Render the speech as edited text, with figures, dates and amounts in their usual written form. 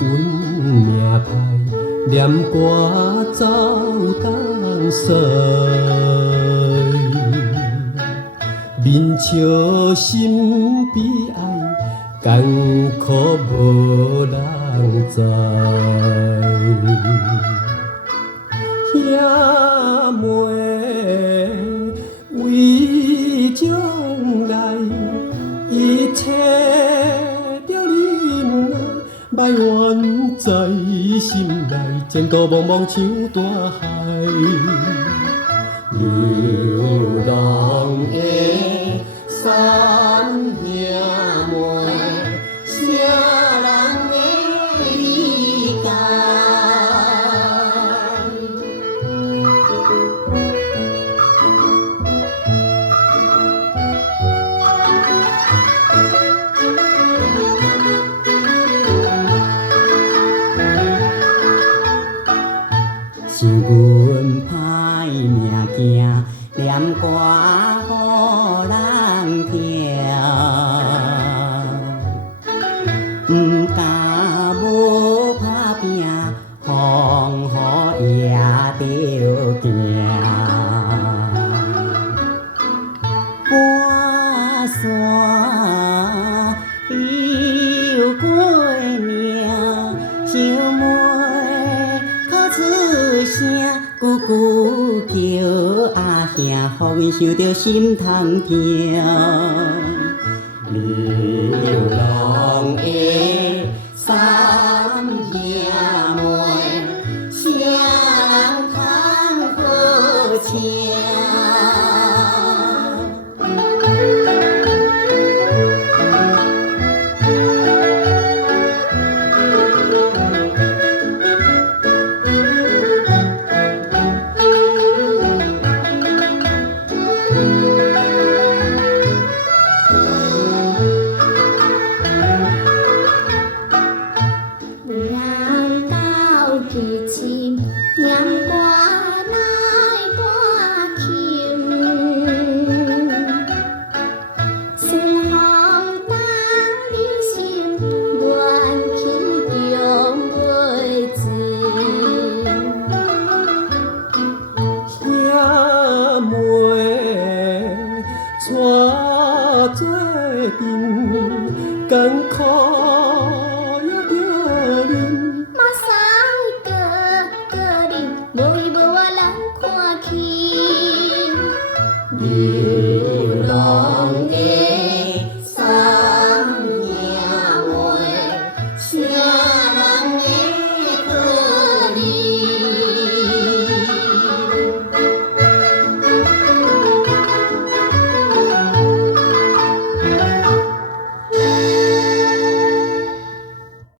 运命歹，念歌走东西，面笑心悲哀，艰苦无人知。兄妹为将来，伊切着忍耐，埋怨在心内，前途茫茫像大海。流浪的三兄妹，啥人会理解？是阮歹命行，念歌予人听，毋甘无打拼，风雨也着行。半山又过命，想妹哭出声，久久叫阿兄，予阮想着心痛疼。流浪的三兄妹，啥人通好请？记起念歌来弹琴，顺风当人心，愿去中袂尽。兄妹带做阵，艰苦